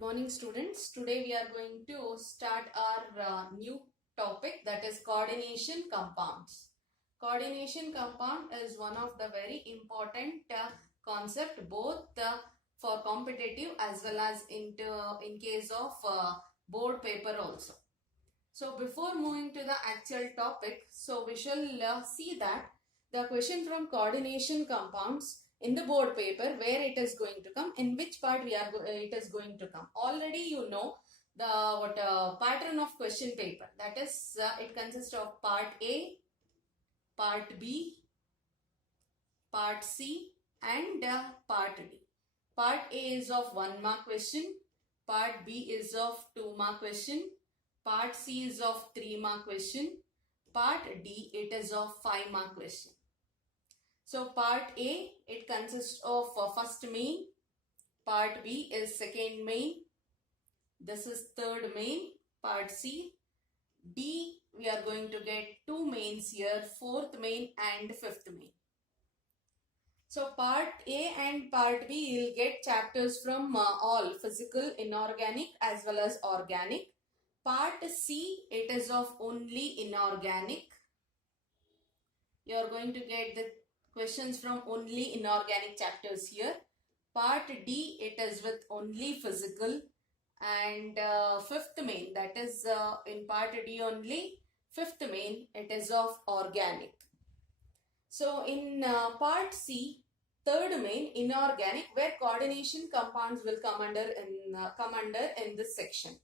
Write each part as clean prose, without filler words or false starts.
Good morning, students. Today we are going to start our new topic, that is coordination compounds. Coordination compound is one of the very important concept both for competitive as well as in case of board paper also. So before moving to the actual topic, so we shall see that the question from coordination compounds in the board paper, where it is going to come, in which part it is going to come. Already you know the pattern of question paper, that is it consists of part A, part B, part C and part D. Part A is of 1 mark question, part B is of 2 mark question, part C is of 3 mark question, part D it is of 5 mark question. So part A, it consists of first main, part B is second main, this is third main, part C. D, we are going to get 2 mains here, fourth main and fifth main. So part A and part B, you will get chapters from all physical, inorganic as well as organic. Part C, it is of only inorganic. You are going to get the questions from only inorganic chapters here. Part D, it is with only physical, and fifth main, that is in part D only, fifth main, it is of organic. So in part C, third main, inorganic, where coordination compounds will come under in this section.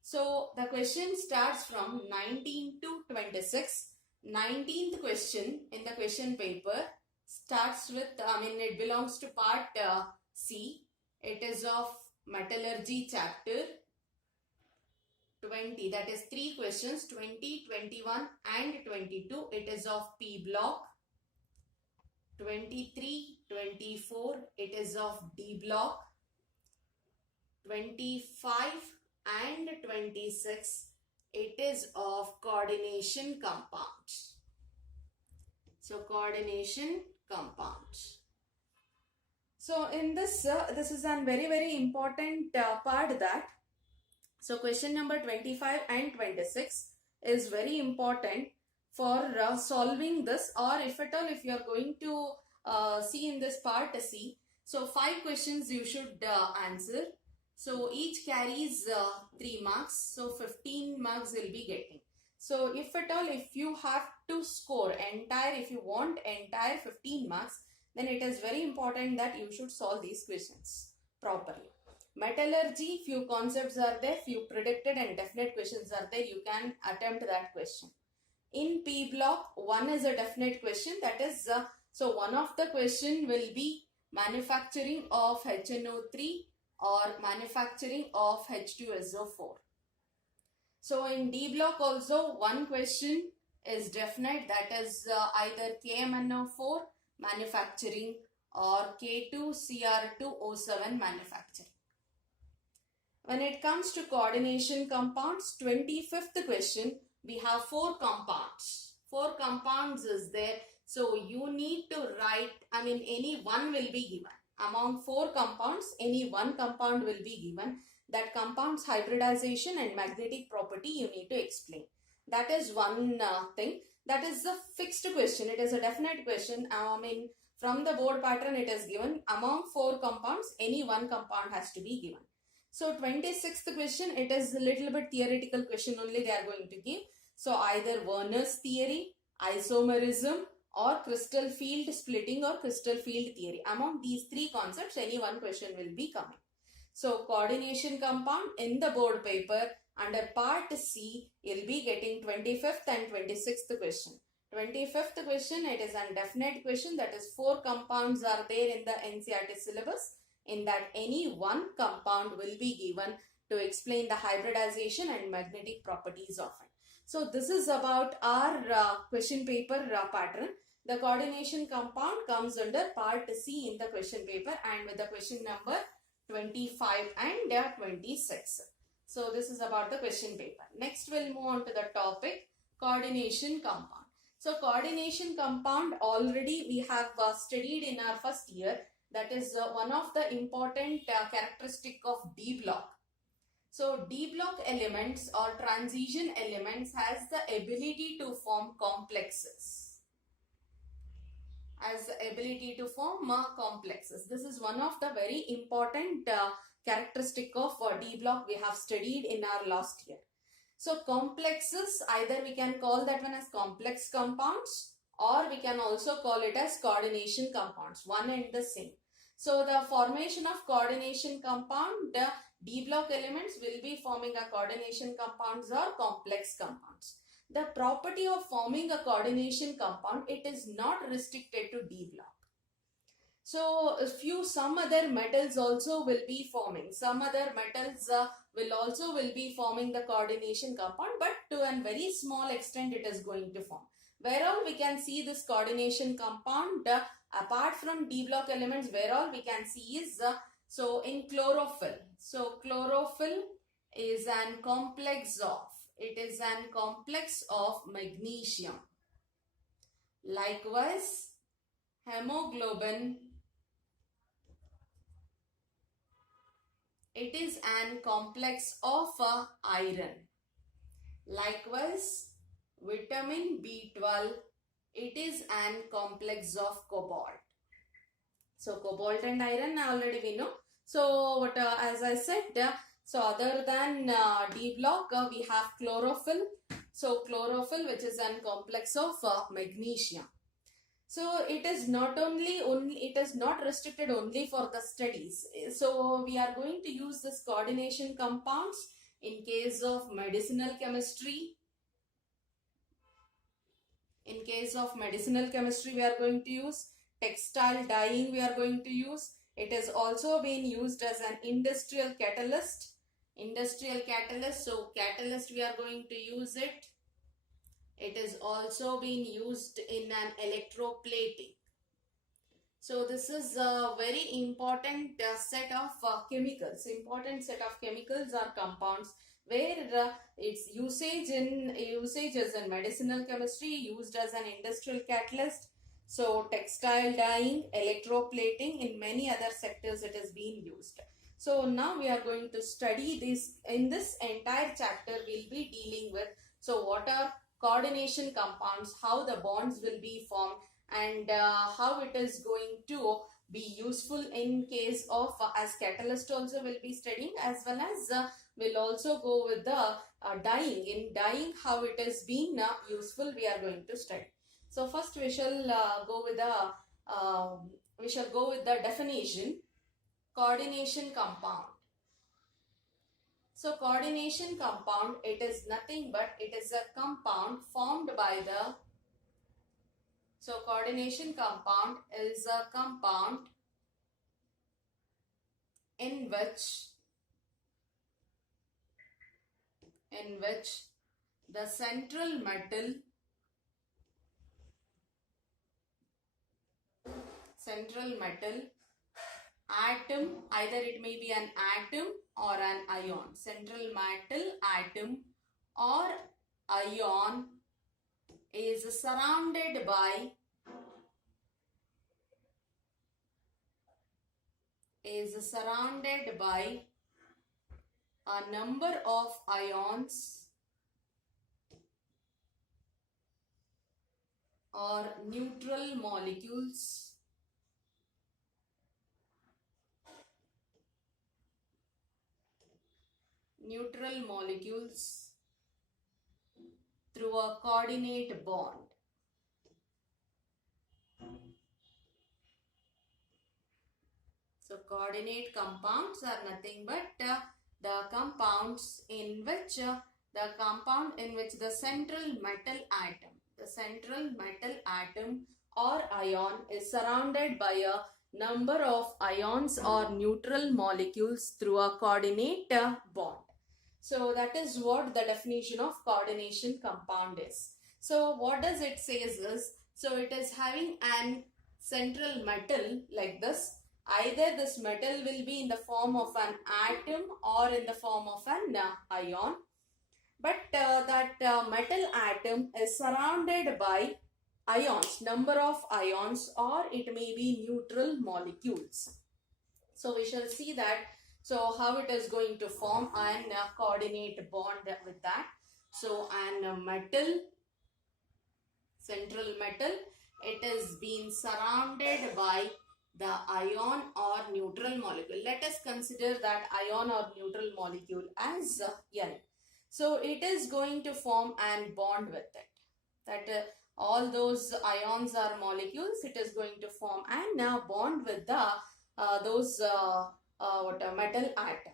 So the question starts from 19 to 26. 19th question in the question paper starts with, it belongs to part C. It is of metallurgy chapter. 20, that is 3 questions, 20, 21 and 22. It is of P block. 23, 24, it is of D block. 25 and 26, it is of coordination compounds. So coordination compounds. So in this, this is a very important part that, so question number 25 and 26 is very important for solving this, or if at all if you are going to see in this part C, so 5 questions you should answer. So each carries 3 marks, so 15 marks you will be getting. So if at all if you have to score if you want entire 15 marks, then it is very important that you should solve these questions properly. Metallurgy, few concepts are there, few predicted and definite questions are there, you can attempt that question. In P block, one is a definite question, that is, so one of the question will be manufacturing of HNO3 or manufacturing of H2SO4. So in D block also one question is definite, that is either KMNO4 manufacturing or K2CR2O7 manufacturing. When it comes to coordination compounds, 25th question, we have 4 compounds. 4 compounds is there. So you need to write, any one will be given. Among 4 compounds, any one compound will be given. That compound's hybridization and magnetic property you need to explain. That is one thing. That is the fixed question. It is a definite question. From the board pattern it is given. Among 4 compounds, any one compound has to be given. So 26th question, it is a little bit theoretical question only they are going to give. So either Werner's theory, isomerism or crystal field splitting or crystal field theory. Among these 3 concepts, any one question will be coming. So coordination compound in the board paper under part C, you will be getting 25th and 26th question. 25th question, it is a definite question, that is 4 compounds are there in the NCERT syllabus. In that any one compound will be given to explain the hybridization and magnetic properties of it. So this is about our question paper pattern. The coordination compound comes under part C in the question paper and with the question number 25 and 26. So this is about the question paper. Next we'll move on to the topic coordination compound. So coordination compound already we have studied in our first year. That is one of the important characteristic of D block. So D block elements or transition elements has the ability to form complexes. This is one of the very important characteristic of D block we have studied in our last year. So complexes, either we can call that one as complex compounds, or we can also call it as coordination compounds, one and the same. So the formation of coordination compound, the D block elements will be forming a coordination compounds or complex compounds. The property of forming a coordination compound, it is not restricted to D block. So some other metals also will be forming. Some other metals will be forming the coordination compound, but to a very small extent it is going to form. Where all we can see this coordination compound, apart from D block elements, where all we can see is so in chlorophyll. So chlorophyll is an complex of magnesium. Likewise, hemoglobin, it is an complex of iron. Likewise, vitamin B12, it is an complex of cobalt. So cobalt and iron already we know. So what as I said, so other than D block, we have chlorophyll. So chlorophyll, which is an complex of magnesium. So it is not restricted only for the studies. So we are going to use this coordination compounds in case of medicinal chemistry. In case of medicinal chemistry, we are going to use textile dyeing. We are going to use. It has also been used as an industrial catalyst. So catalyst, we are going to use it. It is also being used in an electroplating. So this is a very important set of chemicals. Important set of chemicals or compounds where its usages in medicinal chemistry, used as an industrial catalyst. So textile dyeing, electroplating, in many other sectors it is being used. So now we are going to study this. In this entire chapter we'll be dealing with, so what are coordination compounds, how the bonds will be formed, and how it is going to be useful in case of as catalyst also will be studying, as well as we'll also go with the dyeing. In dyeing, how it is being useful, we are going to study. So first we shall go with the definition. Coordination compound. So coordination compound, it is nothing but it is a compound formed by the, so coordination compound is a compound in which the central metal atom, either it may be an atom or an ion, central metal atom or ion is surrounded by a number of ions or neutral molecules through a coordinate bond. So coordinate compounds are nothing but the compounds in which the central metal atom or ion is surrounded by a number of ions or neutral molecules through a coordinate bond. So that is what the definition of coordination compound is. So what does it say is, so it is having an central metal like this. Either this metal will be in the form of an atom or in the form of an ion. But that metal atom is surrounded by ions, number of ions, or it may be neutral molecules. So we shall see that. So how it is going to form an coordinate bond with that? So an metal, central metal, it is being surrounded by the ion or neutral molecule. Let us consider that ion or neutral molecule as N. So it is going to form an bond with it. That all those ions are molecules. It is going to form and now bond with the metal atom.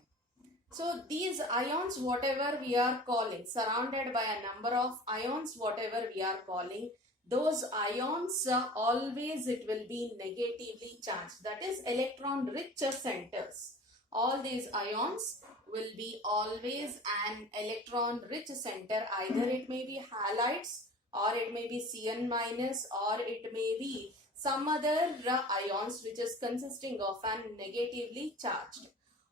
So these ions, whatever we are calling, surrounded by a number of ions, whatever we are calling, those ions always it will be negatively charged. That is electron rich centers. All these ions will be always an electron rich center. Either it may be halides or it may be Cn minus or it may be some other ions which is consisting of an negatively charged.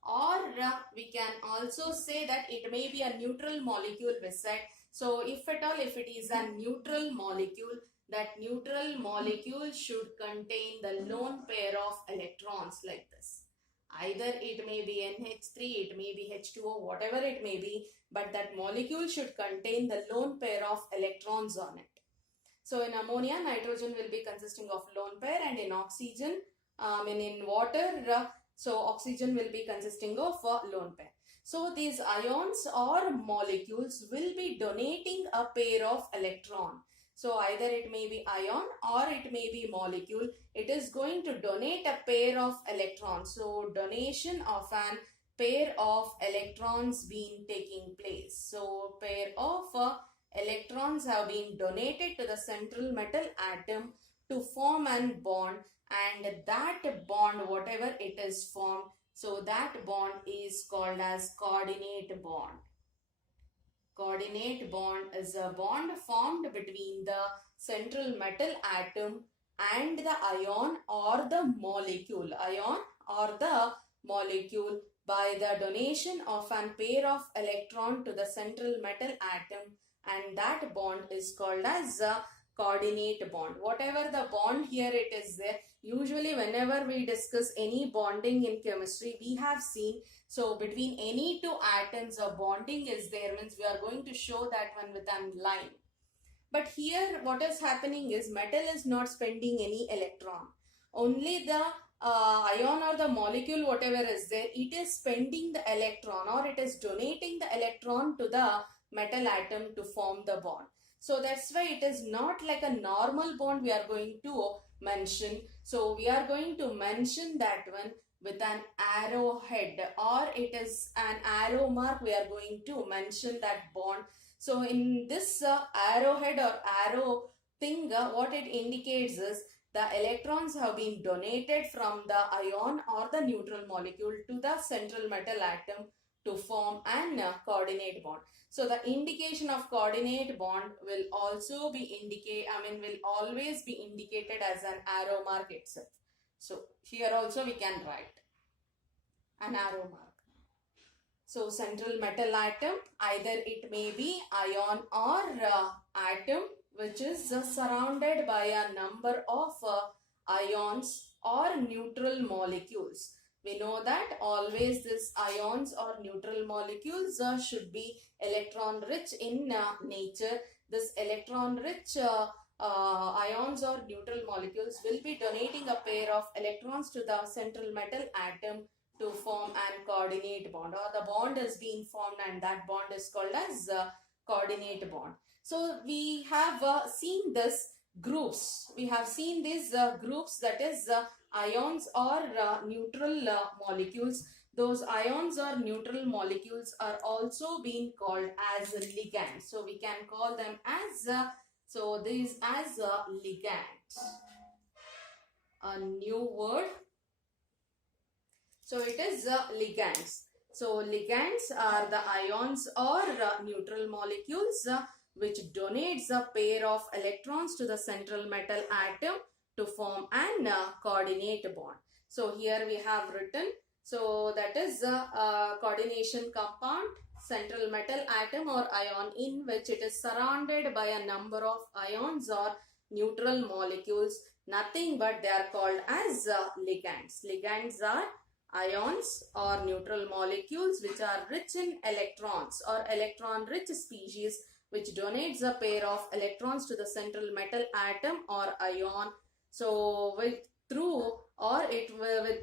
Or we can also say that it may be a neutral molecule beside. So if at all, if it is a neutral molecule, that neutral molecule should contain the lone pair of electrons like this. Either it may be NH3, it may be H2O, whatever it may be, but that molecule should contain the lone pair of electrons on it. So in ammonia, nitrogen will be consisting of lone pair, and in oxygen, in water, so oxygen will be consisting of lone pair. So these ions or molecules will be donating a pair of electron. So either it may be ion or it may be molecule. It is going to donate a pair of electrons. So donation of an pair of electrons being taking place. So pair of electrons have been donated to the central metal atom to form an bond, and that bond, whatever it is formed, so that bond is called as coordinate bond. Coordinate bond is a bond formed between the central metal atom and the ion or the molecule. Ion or the molecule by the donation of an pair of electron to the central metal atom, and that bond is called as a coordinate bond. Whatever the bond here it is there, usually whenever we discuss any bonding in chemistry, we have seen, so between any two atoms a bonding is there, means we are going to show that one with a line. But here what is happening is metal is not spending any electron. Only the ion or the molecule whatever is there, it is spending the electron or it is donating the electron to the metal atom to form the bond. So that's why it is not like a normal bond we are going to mention. So we are going to mention that one with an arrowhead, or it is an arrow mark. We are going to mention that bond. So in this arrowhead or arrow thing, what it indicates is the electrons have been donated from the ion or the neutral molecule to the central metal atom to form an coordinate bond. So the indication of coordinate bond will also be will always be indicated as an arrow mark itself. So here also we can write an arrow mark. So central metal atom, either it may be ion or atom which is surrounded by a number of ions or neutral molecules. We know that always this ions or neutral molecules should be electron rich in nature. This electron rich ions or neutral molecules will be donating a pair of electrons to the central metal atom to form an coordinate bond, or the bond is being formed, and that bond is called as coordinate bond. So we have seen this groups. We have seen these groups, that is ions or neutral molecules. Those ions or neutral molecules are also being called as ligands. So we can call them as these as ligands. A new word. So it is ligands. So ligands are the ions or neutral molecules which donates a pair of electrons to the central metal atom to form an coordinate bond. So here we have written, so that is a coordination compound, central metal atom or ion in which it is surrounded by a number of ions or neutral molecules, nothing but they are called as ligands. Ligands are Ions or neutral molecules which are rich in electrons or electron rich species which donates a pair of electrons to the central metal atom or ion. So with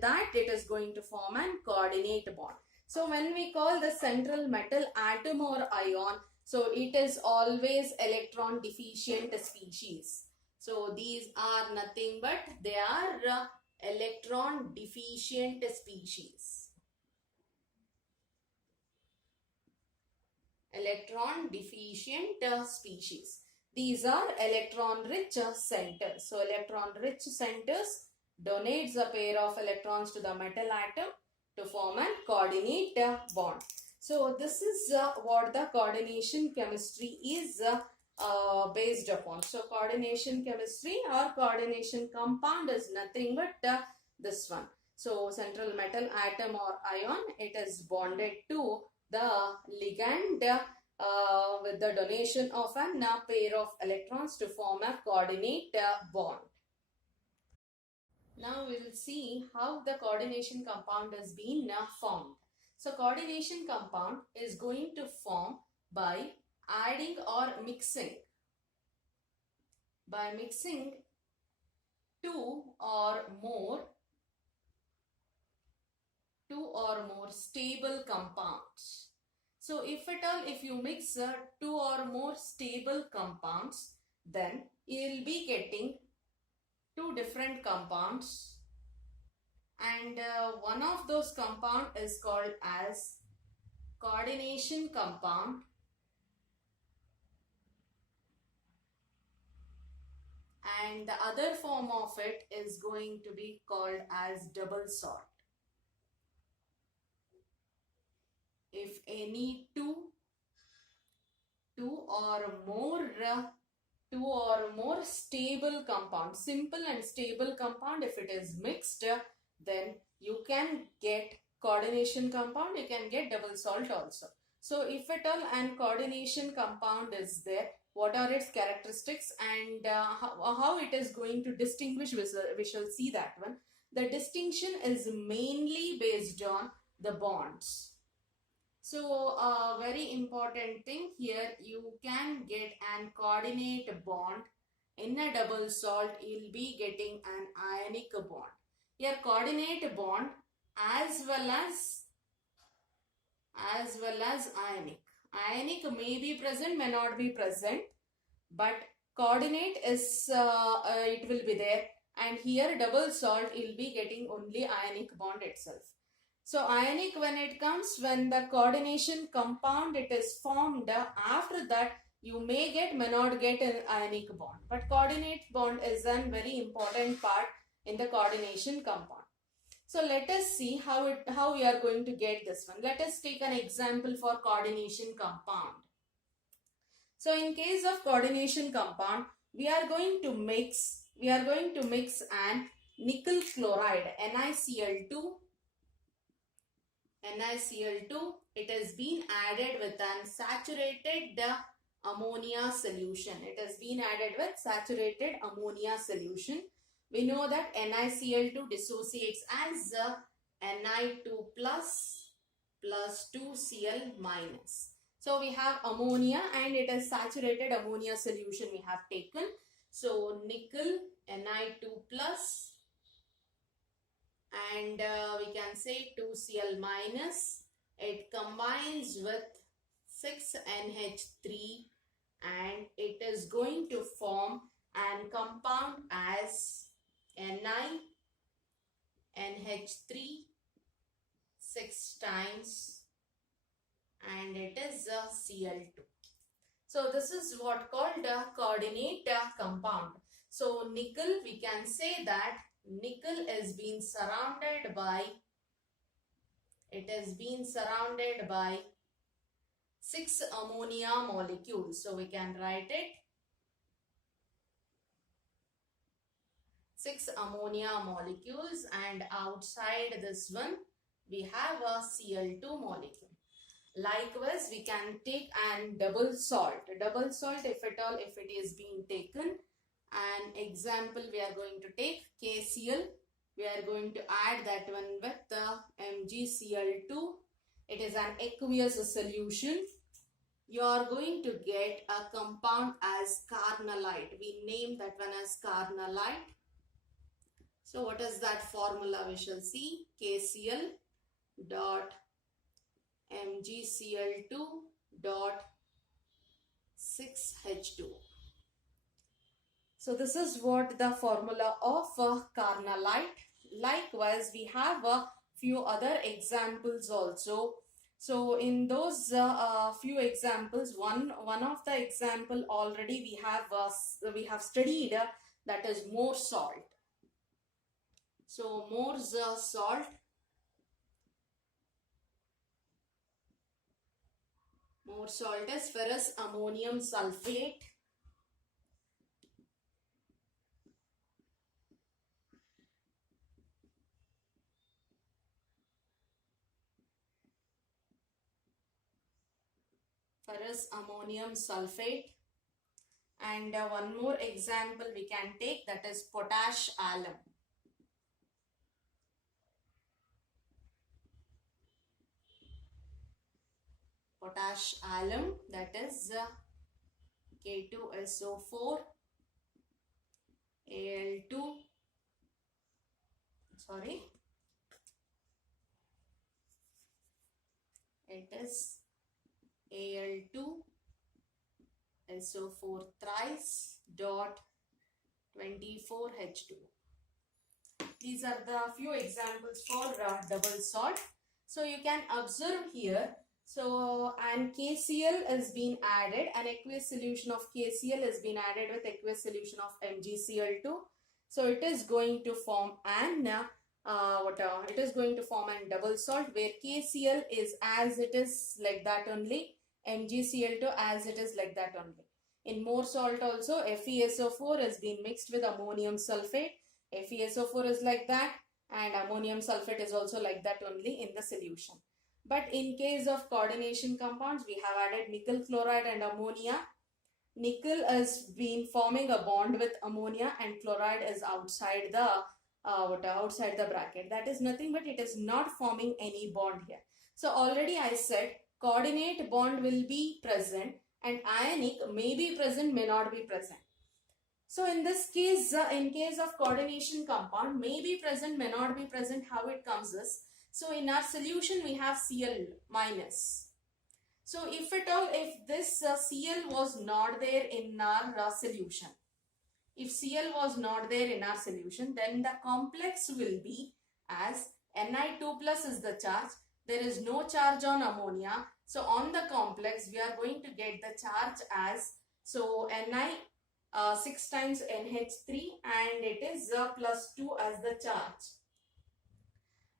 that it is going to form an coordinate bond. So when we call the central metal atom or ion, so it is always electron deficient species. So these are nothing but they are electron deficient species. Electron deficient species. These are electron rich centers. So electron rich centers donates a pair of electrons to the metal atom to form a coordinate bond. So this is what the coordination chemistry is based upon. So coordination chemistry or coordination compound is nothing but this one. So central metal atom or ion, it is bonded to the ligand with the donation of a pair of electrons to form a coordinate bond. Now we will see how the coordination compound has been formed. So coordination compound is going to form by adding or mixing. By mixing two or more stable compounds. So if you mix two or more stable compounds, then you will be getting two different compounds, and one of those compound is called as coordination compound, and the other form of it is going to be called as double salt. If any two or more stable compound, simple and stable compound, if it is mixed, then you can get coordination compound, you can get double salt also. So if at all an coordination compound is there, what are its characteristics and how it is going to distinguish, we shall see that one. The distinction is mainly based on the bonds. So a very important thing here, you can get an coordinate bond. In a double salt, you will be getting an ionic bond. Here coordinate bond as well as ionic. Ionic may be present, may not be present, but coordinate is it will be there, and here double salt you will be getting only ionic bond itself. So ionic, when it comes, when the coordination compound it is formed, after that you may not get an ionic bond, but coordinate bond is a very important part in the coordination compound. So let us see how we are going to get this one. Let us take an example for coordination compound. So in case of coordination compound, we are going to mix an nickel chloride, NiCl2. It has been added with an saturated ammonia solution. We know that NiCl2 dissociates as Ni2 plus 2Cl minus. So we have ammonia and it is saturated ammonia solution we have taken. So nickel Ni2 plus and we can say 2Cl minus. It combines with 6NH3 and it is going to form an compound as NiNH3 6 times and it is Cl2. So this is what called a coordinate compound. So nickel, we can say that nickel is being surrounded by 6 ammonia molecules. So we can write it 6 ammonia molecules, and outside this one we have a Cl2 molecule. Likewise, we can take an double salt. Double salt, if it is being taken, an example we are going to take KCl. We are going to add that one with the MgCl2. It is an aqueous solution. You are going to get a compound as carnallite. We name that one as carnallite. So what is that formula? We shall see KCl dot MgCl2 dot 6H2. So this is what the formula of carnallite. Likewise, we have a few other examples also. So in those few examples, one of the example already we have studied, that is more salt. So Mohr's salt. More salt is ferrous ammonium sulfate. Ferrous ammonium sulfate. And one more example we can take, that is potash alum. Potash alum, that is K2SO4 Al2, sorry, it is Al2 SO4 thrice dot 24H2. These are the few examples for double salt. So you can observe here. So an KCl is being added, an aqueous solution of KCl is being added with aqueous solution of MgCl2. So it is going to form an it is going to form an double salt, where KCl is as it is like that only, MgCl2 as it is like that only. In more salt also, FeSO4 is being mixed with ammonium sulfate. FeSO4 is like that, and ammonium sulfate is also like that only in the solution. But in case of coordination compounds, we have added nickel chloride and ammonia. Nickel has been forming a bond with ammonia, and chloride is outside the outside the bracket. That is nothing but it is not forming any bond here. So already I said coordinate bond will be present and ionic may be present, may not be present. So in this case, in case of coordination compound, may be present, may not be present, how it comes is, so in our solution we have Cl minus. So if at all, if this Cl was not there in our solution, if Cl was not there in our solution, then the complex will be as Ni2 plus is the charge. There is no charge on ammonia. So on the complex, we are going to get the charge as, so Ni 6 times NH3, and it is plus 2 as the charge.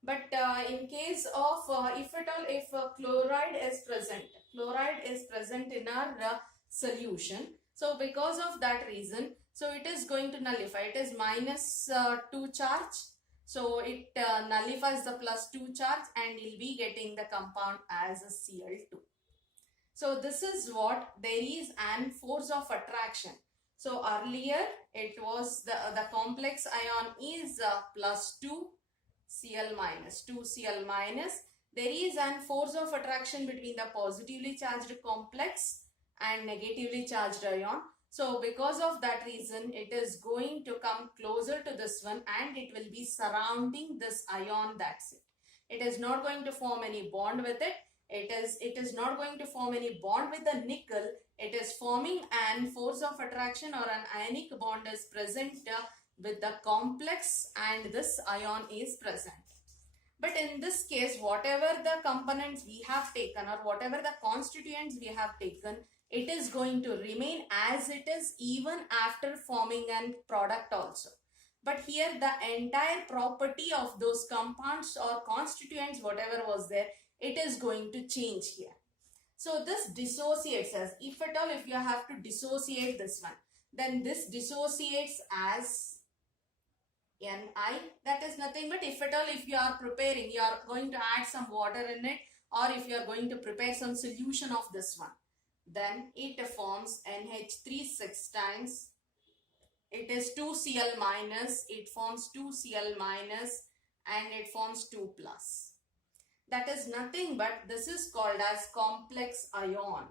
But in case of, if at all, if chloride is present in our solution. So because of that reason, so it is going to nullify. It is minus 2 charge. So it nullifies the plus 2 charge, and you'll be getting the compound as a Cl2. So this is what, there is an force of attraction. So earlier it was the complex ion is plus 2 Cl minus, 2 Cl minus. There is an force of attraction between the positively charged complex and negatively charged ion. So because of that reason, it is going to come closer to this one, and it will be surrounding this ion. That's it. It is not going to form any bond with it. It is not going to form any bond with the nickel. It is forming an force of attraction, or an ionic bond is present with the complex, and this ion is present. But in this case, whatever the components we have taken, or whatever the constituents we have taken, it is going to remain as it is even after forming an product also. But here the entire property of those compounds or constituents, whatever was there, it is going to change here. So this dissociates as, if at all, if you have to dissociate this one, then this dissociates as Ni. That is nothing but, if at all, if you are preparing, you are going to add some water in it, or if you are going to prepare some solution of this one, then it forms NH3 6 times it is 2Cl minus, it forms 2Cl minus and it forms 2 plus. That is nothing but this is called as complex ion.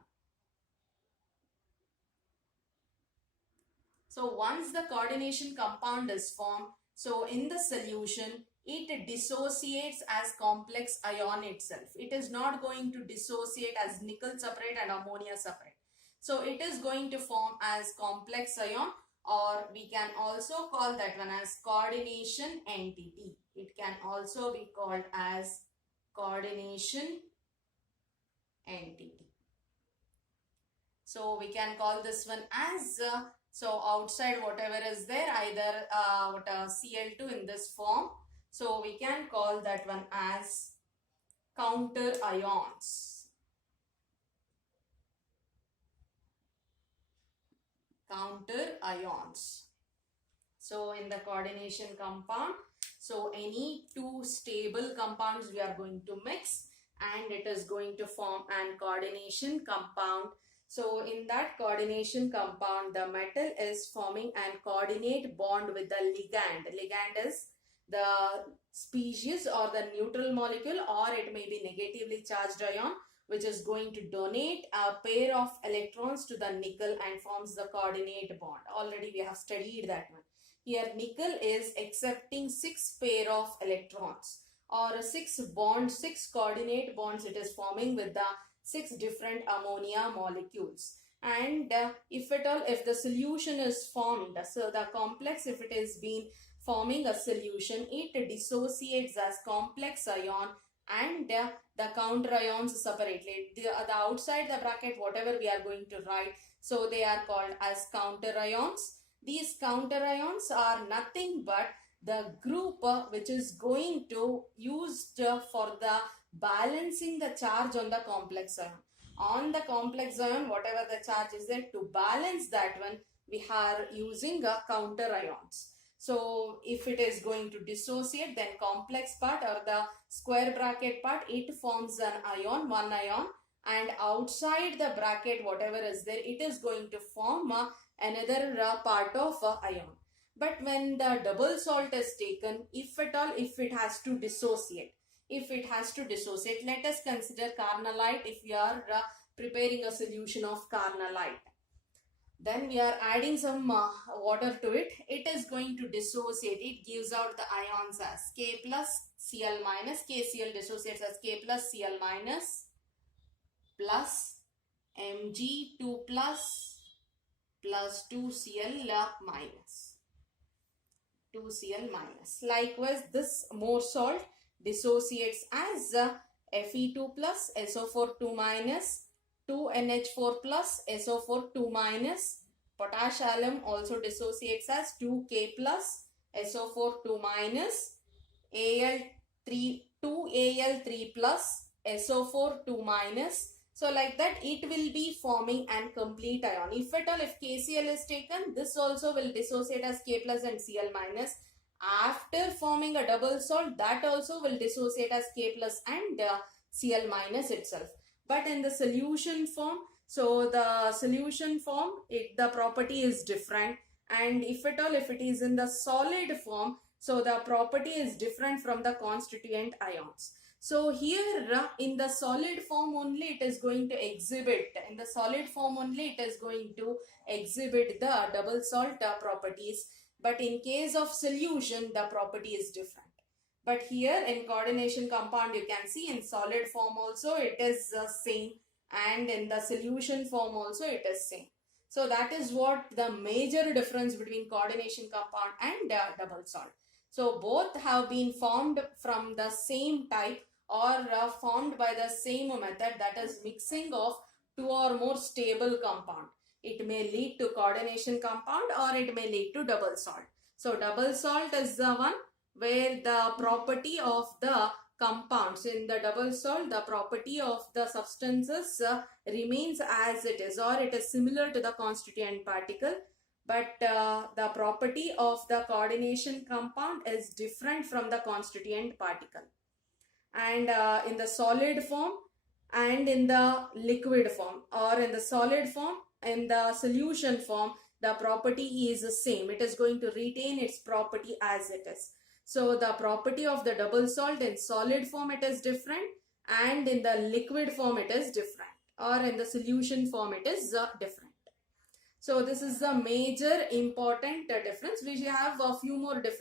So once the coordination compound is formed, so in the solution, it dissociates as complex ion itself. It is not going to dissociate as nickel separate and ammonia separate. So it is going to form as complex ion, or we can also call that one as coordination entity. It can also be called as coordination entity. So we can call this one as so outside whatever is there, either Cl2 in this form. So we can call that one as counter ions. Counter ions. So in the coordination compound, so any two stable compounds we are going to mix and it is going to form an coordination compound. So in that coordination compound, the metal is forming an coordinate bond with the ligand. Ligand is the species or the neutral molecule, or it may be negatively charged ion, which is going to donate a pair of electrons to the nickel and forms the coordinate bond. Already we have studied that one. Here nickel is accepting 6 pair of electrons, or 6 coordinate bonds it is forming with the 6 different ammonia molecules. And if the solution is formed, so the complex, if it is been forming a solution, it dissociates as complex ion and the counter ions separately. The outside the bracket, whatever we are going to write, so they are called as counter ions. These counter ions are nothing but the group which is going to used for the balancing the charge on the complex ion. On the complex ion, whatever the charge is there, to balance that one, we are using counter ions. So if it is going to dissociate, then complex part or the square bracket part, it forms an ion, one ion, and outside the bracket, whatever is there, it is going to form another part of ion. But when the double salt is taken, if at all, if it has to dissociate, let us consider carnallite. If we are preparing a solution of carnallite, then we are adding some water to it. It is going to dissociate. It gives out the ions as K plus Cl minus. KCl dissociates as K plus Cl minus plus Mg2 plus 2Cl minus. 2Cl minus. Likewise, this more salt dissociates as Fe2 plus SO4 2 minus, 2NH4 plus SO4 2 minus. Potash alum also dissociates as 2K plus SO4 2 minus, Al3 2Al3 plus SO4 2 minus. So like that, it will be forming an complete ion. If at all, if KCl is taken, this also will dissociate as K plus and Cl minus. After forming a double salt, that also will dissociate as K plus and Cl minus itself. But in the solution form, so the solution form, the property is different. And if at all, if it is in the solid form, so the property is different from the constituent ions. So here in the solid form only it is going to exhibit, the double salt properties. But in case of solution, the property is different. But here in coordination compound, you can see in solid form also it is same, and in the solution form also it is same. So that is what the major difference between coordination compound and double salt. So both have been formed from the same type or formed by the same method, that is mixing of two or more stable compound. It may lead to coordination compound or it may lead to double salt. So double salt is the one where the property of the compounds, in the double salt, the property of the substances remains as it is, or it is similar to the constituent particle. But the property of the coordination compound is different from the constituent particle. And in the solid form and in the liquid form, or in the solid form, in the solution form, the property is the same. It is going to retain its property as it is. So the property of the double salt in solid form it is different, and in the liquid form it is different, or in the solution form it is different. So this is the major important difference. We have a few more different